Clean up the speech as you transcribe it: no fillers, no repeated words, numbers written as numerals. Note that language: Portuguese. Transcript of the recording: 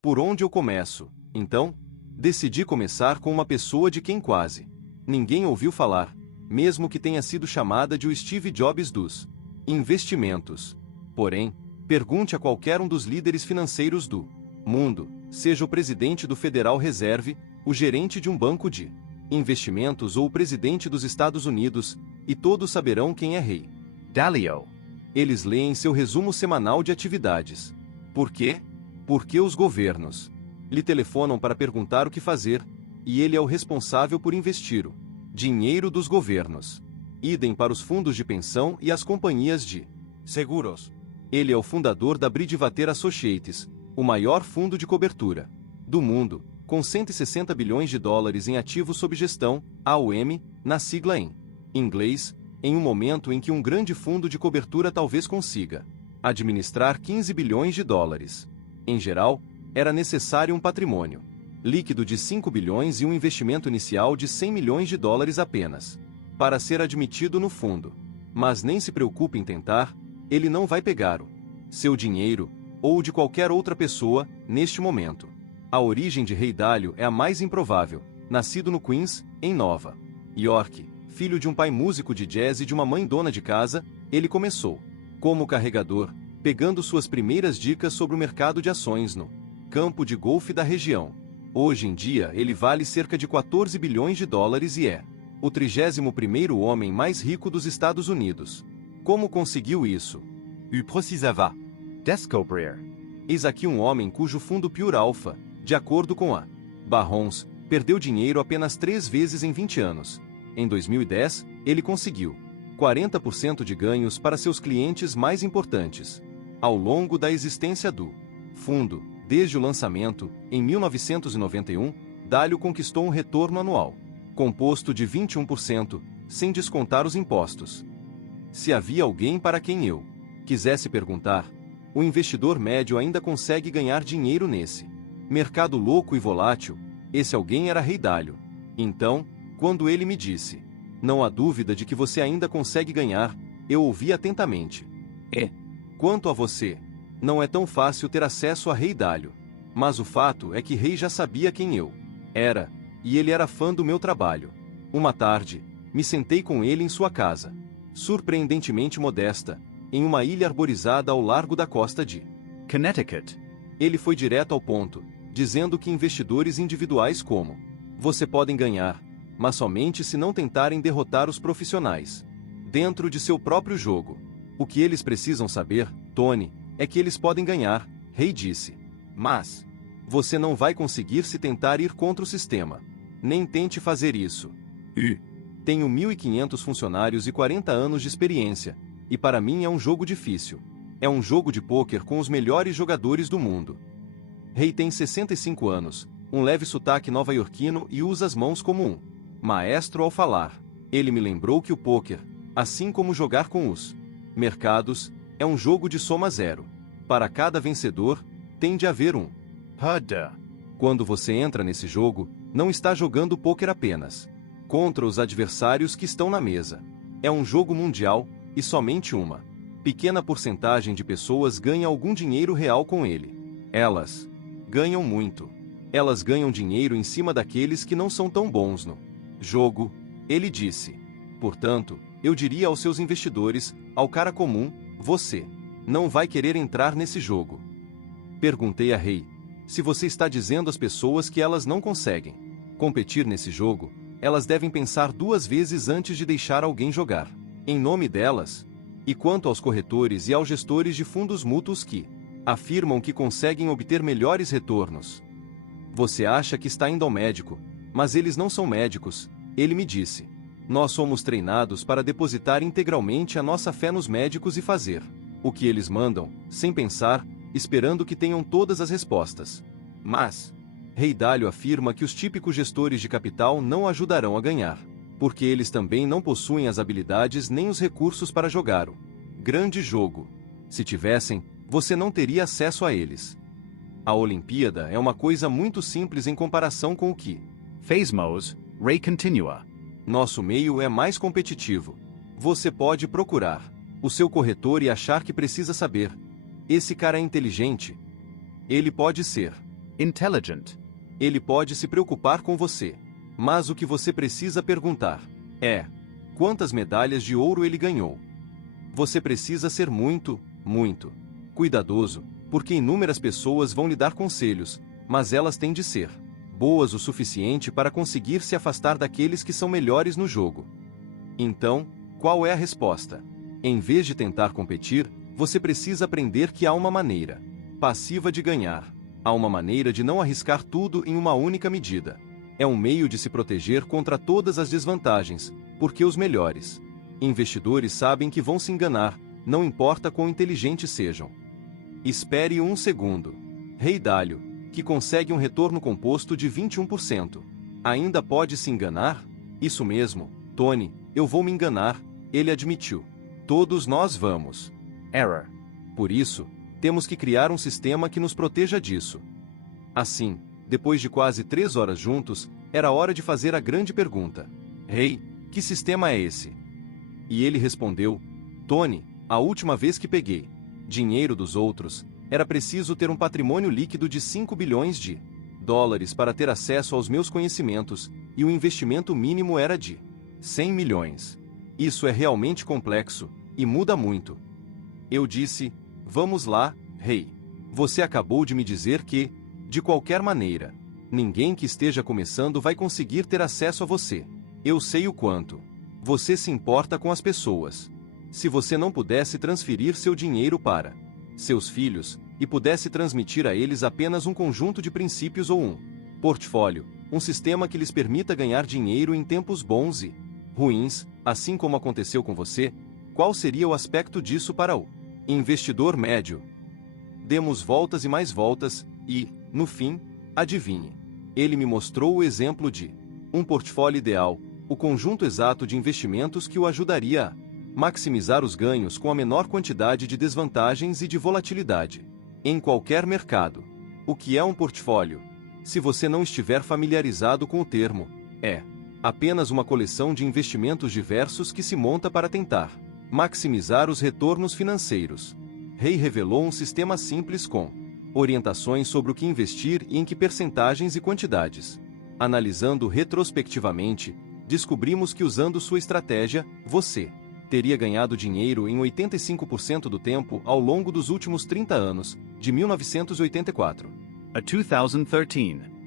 Por onde eu começo? Então, decidi começar com uma pessoa de quem quase ninguém ouviu falar, mesmo que tenha sido chamada de o Steve Jobs dos investimentos. Porém, pergunte a qualquer um dos líderes financeiros do mundo, seja o presidente do Federal Reserve, o gerente de um banco de investimentos ou o presidente dos Estados Unidos, e todos saberão quem é Ray Dalio. Eles leem seu resumo semanal de atividades. Por quê? Porque os governos lhe telefonam para perguntar o que fazer, e ele é o responsável por investir o dinheiro dos governos. Idem para os fundos de pensão e as companhias de seguros. Ele é o fundador da Bridgewater Associates, o maior fundo de cobertura do mundo, com 160 bilhões de dólares em ativos sob gestão, AUM, na sigla em inglês, em um momento em que um grande fundo de cobertura talvez consiga administrar 15 bilhões de dólares. Em geral, era necessário um patrimônio líquido de 5 bilhões e um investimento inicial de 100 milhões de dólares apenas para ser admitido no fundo. Mas nem se preocupe em tentar, ele não vai pegar o seu dinheiro, ou de qualquer outra pessoa, neste momento. A origem de Ray Dalio é a mais improvável. Nascido no Queens, em Nova York, filho de um pai músico de jazz e de uma mãe dona de casa, ele começou como carregador, pegando suas primeiras dicas sobre o mercado de ações no campo de golfe da região. Hoje em dia ele vale cerca de 14 bilhões de dólares e é o 31º homem mais rico dos Estados Unidos. Como conseguiu isso? Precisava descobrir. Eis aqui um homem cujo fundo Pure Alpha, de acordo com a Barrons, perdeu dinheiro apenas 3 vezes em 20 anos. Em 2010, ele conseguiu 40% de ganhos para seus clientes mais importantes. Ao longo da existência do fundo, desde o lançamento, em 1991, Dalio conquistou um retorno anual composto de 21%, sem descontar os impostos. Se havia alguém para quem eu quisesse perguntar, o investidor médio ainda consegue ganhar dinheiro nesse mercado louco e volátil, esse alguém era Ray Dalio. Então, quando ele me disse, não há dúvida de que você ainda consegue ganhar, eu ouvi atentamente. Quanto a você, não é tão fácil ter acesso a Ray Dalio. Mas o fato é que Ray já sabia quem eu era, e ele era fã do meu trabalho. Uma tarde, me sentei com ele em sua casa, surpreendentemente modesta, em uma ilha arborizada ao largo da costa de Connecticut. Ele foi direto ao ponto, dizendo que investidores individuais como você podem ganhar, mas somente se não tentarem derrotar os profissionais dentro de seu próprio jogo. O que eles precisam saber, Tony, é que eles podem ganhar, Ray disse. Mas você não vai conseguir se tentar ir contra o sistema. Nem tente fazer isso. Tenho 1.500 funcionários e 40 anos de experiência, e para mim é um jogo difícil. É um jogo de pôquer com os melhores jogadores do mundo. Ray tem 65 anos, um leve sotaque nova-iorquino e usa as mãos como um maestro ao falar. Ele me lembrou que o pôquer, assim como jogar com os mercados, é um jogo de soma zero. Para cada vencedor, tem de haver um perder. Quando você entra nesse jogo, não está jogando pôquer apenas contra os adversários que estão na mesa. É um jogo mundial, e somente uma pequena porcentagem de pessoas ganha algum dinheiro real com ele. Elas ganham muito. Elas ganham dinheiro em cima daqueles que não são tão bons no jogo, ele disse. Portanto, eu diria aos seus investidores, ao cara comum, você não vai querer entrar nesse jogo. Perguntei a Ray, se você está dizendo às pessoas que elas não conseguem competir nesse jogo, elas devem pensar 2 vezes antes de deixar alguém jogar em nome delas. E quanto aos corretores e aos gestores de fundos mútuos que afirmam que conseguem obter melhores retornos, você acha que está indo ao médico, mas eles não são médicos, ele me disse. Nós somos treinados para depositar integralmente a nossa fé nos médicos e fazer o que eles mandam, sem pensar, esperando que tenham todas as respostas. Mas Ray Dalio afirma que os típicos gestores de capital não ajudarão a ganhar, porque eles também não possuem as habilidades nem os recursos para jogar o grande jogo. Se tivessem, você não teria acesso a eles. A Olimpíada é uma coisa muito simples em comparação com o que fez-nos, Ray continua. Nosso meio é mais competitivo. Você pode procurar o seu corretor e achar que precisa saber. Esse cara é inteligente. Ele pode ser Intelligent. Ele pode se preocupar com você. Mas o que você precisa perguntar é: quantas medalhas de ouro ele ganhou? Você precisa ser muito cuidadoso, porque inúmeras pessoas vão lhe dar conselhos, mas elas têm de ser boas o suficiente para conseguir se afastar daqueles que são melhores no jogo. Então, qual é a resposta? Em vez de tentar competir, você precisa aprender que há uma maneira passiva de ganhar. Há uma maneira de não arriscar tudo em uma única medida. É um meio de se proteger contra todas as desvantagens, porque os melhores investidores sabem que vão se enganar, não importa quão inteligentes sejam. Espere um segundo. Rei Dalio, que consegue um retorno composto de 21%. Ainda pode se enganar? Isso mesmo, Tony, eu vou me enganar, ele admitiu. Todos nós vamos. Error. Por isso, temos que criar um sistema que nos proteja disso. Assim, depois de quase 3 horas juntos, era hora de fazer a grande pergunta. Rei, que sistema é esse? E ele respondeu: Tony, a última vez que peguei dinheiro dos outros, era preciso ter um patrimônio líquido de 5 bilhões de dólares para ter acesso aos meus conhecimentos, e o investimento mínimo era de 100 milhões. Isso é realmente complexo, e muda muito. Eu disse: vamos lá, rei. Você acabou de me dizer que, de qualquer maneira, ninguém que esteja começando vai conseguir ter acesso a você. Eu sei o quanto você se importa com as pessoas. Se você não pudesse transferir seu dinheiro para seus filhos, e pudesse transmitir a eles apenas um conjunto de princípios ou um portfólio, um sistema que lhes permita ganhar dinheiro em tempos bons e ruins, assim como aconteceu com você, qual seria o aspecto disso para o investidor médio? Demos voltas e mais voltas, e, no fim, adivinhe. Ele me mostrou o exemplo de um portfólio ideal, o conjunto exato de investimentos que o ajudaria a maximizar os ganhos com a menor quantidade de desvantagens e de volatilidade. Em qualquer mercado. O que é um portfólio? Se você não estiver familiarizado com o termo, é apenas uma coleção de investimentos diversos que se monta para tentar maximizar os retornos financeiros. Rei revelou um sistema simples com orientações sobre o que investir e em que percentagens e quantidades. Analisando retrospectivamente, descobrimos que usando sua estratégia, você teria ganhado dinheiro em 85% do tempo ao longo dos últimos 30 anos, de 1984 a 2013